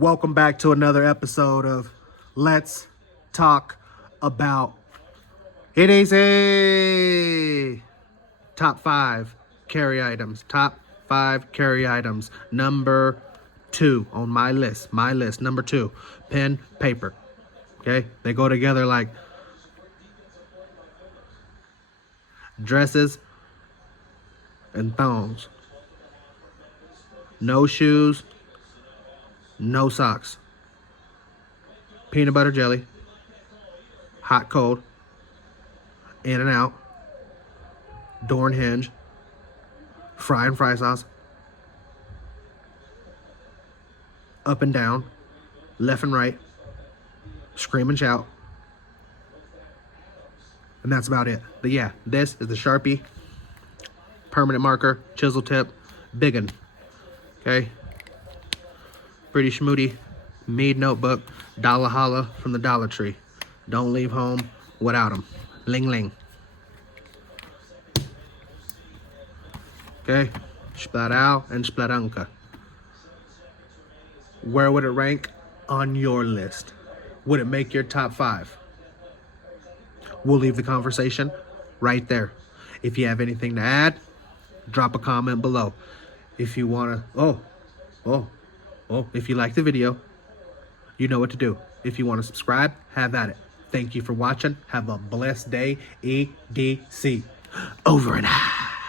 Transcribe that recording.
Welcome back to another episode of Let's Talk About EDC. Top 5 carry items. Top 5 carry items. Number 2 on my list. Number 2. Pen, paper. Okay? They go together like dresses and thongs. No shoes. No socks. Peanut butter jelly. Hot, cold. In and out. Door and hinge. Fry and fry sauce. Up and down. Left and right. Scream and shout. And that's about it. But yeah, this is the Sharpie permanent marker, chisel tip, big one. Okay? Pretty schmooty Mead notebook, dollar holla from the Dollar Tree. Don't leave home without them. Ling ling. Okay? Splatao and splatanka. Where would it rank on your list? Would it make your top 5? We'll leave the conversation right there. If you have anything to add, drop a comment below. If you want to, if you like the video, you know what to do. If you want to subscribe, have at it. Thank you for watching. Have a blessed day. EDC. Over and out.